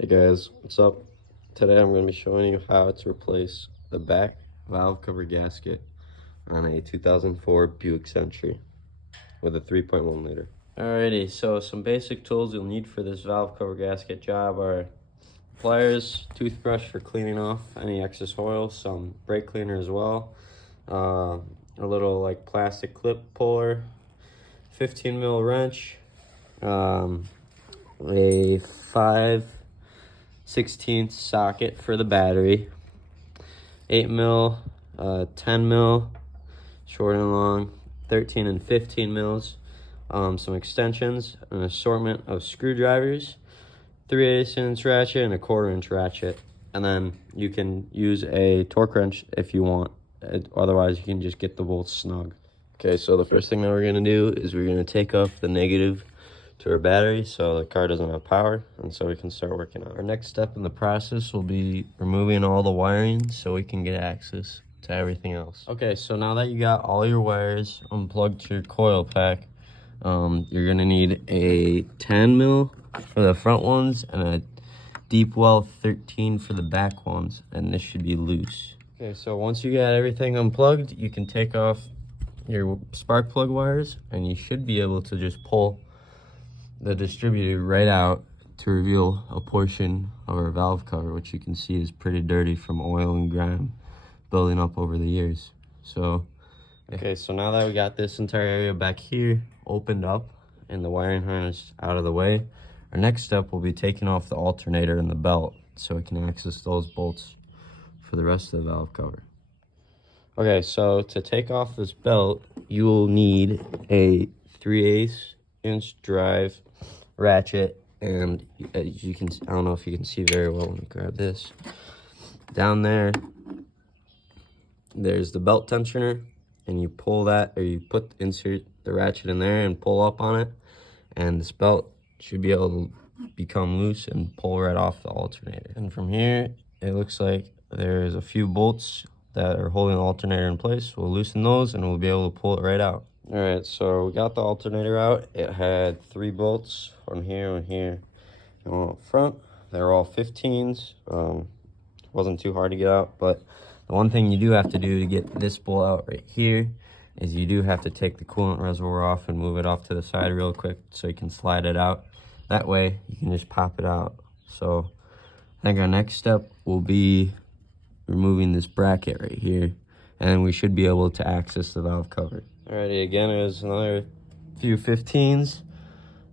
Hey guys, what's up? Today I'm going to be showing you how to replace the back valve cover gasket on a 2004 Buick Century with a 3.1 liter. Alrighty, so some basic tools you'll need for this valve cover gasket job are pliers, toothbrush for cleaning off any excess oil, some brake cleaner as well, a little like plastic clip puller, 15 mil wrench, a 5/16 socket for the battery, 8 mil, 10 mil, short and long, 13 and 15 mils, some extensions, an assortment of screwdrivers, 3/8 inch ratchet and a 1/4 inch ratchet, and then you can use a torque wrench if you want. Otherwise, you can just get the bolts snug. Okay, so the first thing that we're gonna do is we're gonna take off the negative to our battery so the car doesn't have power, and so we can start working on it. Our next step in the process will be removing all the wiring so we can get access to everything else. Okay, so now that you got all your wires unplugged to your coil pack, you're gonna need a 10 mil for the front ones and a deep well 13 for the back ones, and this should be loose. Okay, so once you got everything unplugged, you can take off your spark plug wires, and you should be able to just pull the distributor right out to reveal a portion of our valve cover, which you can see is pretty dirty from oil and grime building up over the years. So okay, so now that we got this entire area back here opened up and the wiring harness out of the way, our next step will be taking off the alternator and the belt so we can access those bolts for the rest of the valve cover. Okay, so to take off this belt, you will need a 3/8 inch drive ratchet, and as you can, I don't know if you can see very well. Let me grab this. Down there's the belt tensioner, and you pull that, or you insert the ratchet in there and pull up on it, and this belt should be able to become loose and pull right off the alternator. And from here, it looks like there's a few bolts that are holding the alternator in place. We'll loosen those and we'll be able to pull it right out. All right, so we got the alternator out. It had 3 bolts on here, and one up front. They're all 15s. Wasn't too hard to get out, but the one thing you do have to do to get this bolt out right here is you do have to take the coolant reservoir off and move it off to the side real quick so you can slide it out. That way you can just pop it out. So I think our next step will be removing this bracket right here, and then we should be able to access the valve cover. Alrighty, again, it was another few 15s,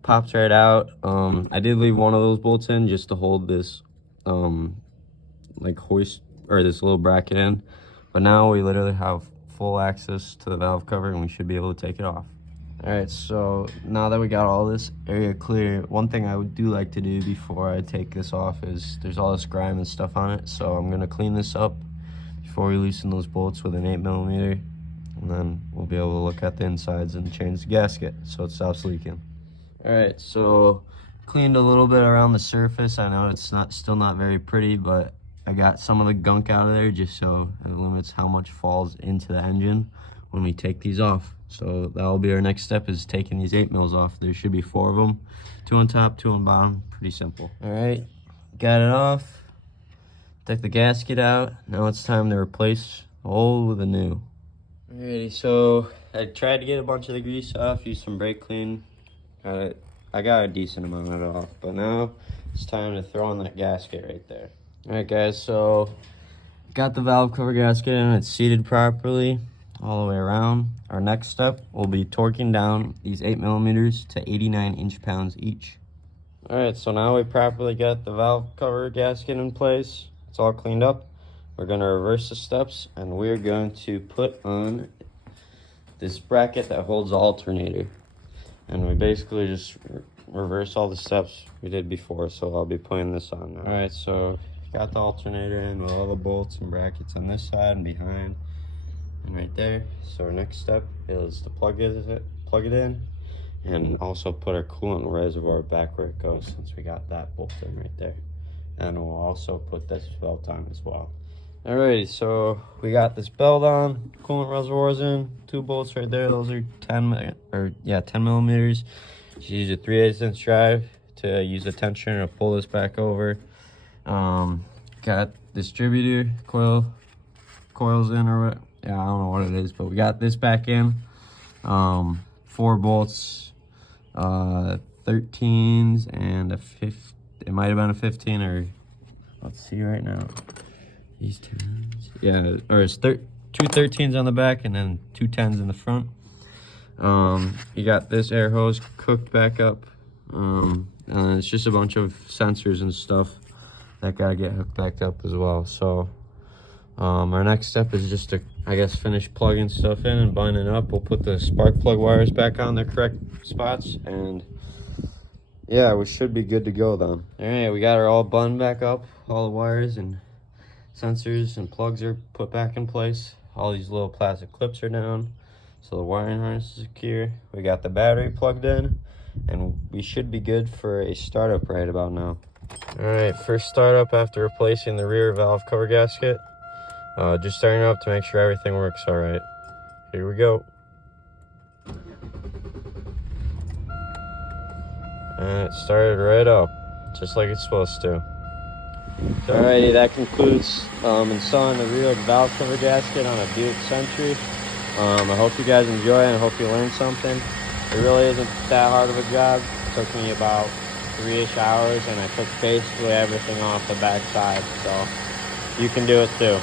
popped right out. I did leave one of those bolts in just to hold this like hoist, or this little bracket in, but now we literally have full access to the valve cover and we should be able to take it off. All right, so now that we got all this area clear, one thing I do like to do before I take this off is there's all this grime and stuff on it, so I'm gonna clean this up before we loosen those bolts with an 8mm, and then we'll be able to look at the insides and change the gasket so it stops leaking. All right, so cleaned a little bit around the surface. I know it's still not very pretty, but I got some of the gunk out of there just so it limits how much falls into the engine when we take these off. So that'll be our next step, is taking these 8 mils off. There should be 4 of them, 2 on top, 2 on bottom. Pretty simple. All right, got it off. Take the gasket out. Now it's time to replace the old with the new. Alrighty, so I tried to get a bunch of the grease off, use some brake clean. I got a decent amount of it off, but now it's time to throw in that gasket right there. All right, guys, so got the valve cover gasket in. It's seated properly all the way around. Our next step will be torquing down these 8mm to 89 inch-pounds each. All right, so now we properly got the valve cover gasket in place. It's all cleaned up. We're going to reverse the steps, and we're going to put on this bracket that holds the alternator. And we basically just reverse all the steps we did before, so I'll be putting this on now. All right, so got the alternator in with all the bolts and brackets on this side and behind and right there. So our next step is to plug it in, and also put our coolant reservoir back where it goes, since we got that bolt in right there. And we'll also put this belt on as well. Alrighty, so we got this belt on, coolant reservoirs in, 2 bolts right there. Those are 10mm. Just use a 3/8 inch drive to use the tensioner to pull this back over. Got distributor coils in, or what? Yeah, I don't know what it is, but we got this back in. 4 bolts, 13s and a 15. It might have been a 15, or let's see right now. These two, yeah, or it's 2 13s on the back and then 2 10s in the front. You got this air hose cooked back up, and it's just a bunch of sensors and stuff that gotta get hooked back up as well. So our next step is just to, I guess, finish plugging stuff in and binding up. We'll put the spark plug wires back on their correct spots, and yeah, we should be good to go then. All right, we got her all buttoned back up. All the wires and sensors and plugs are put back in place. All these little plastic clips are down, so the wiring harness is secure. We got the battery plugged in, and we should be good for a startup right about now. All right, first startup after replacing the rear valve cover gasket. Just starting up to make sure everything works all right. Here we go. And it started right up, just like it's supposed to. Alrighty, that concludes installing the rear valve cover gasket on a Buick Century. I hope you guys enjoy it, and I hope you learned something. It really isn't that hard of a job. It took me about 3-ish hours, and I took basically everything off the back side, so you can do it too.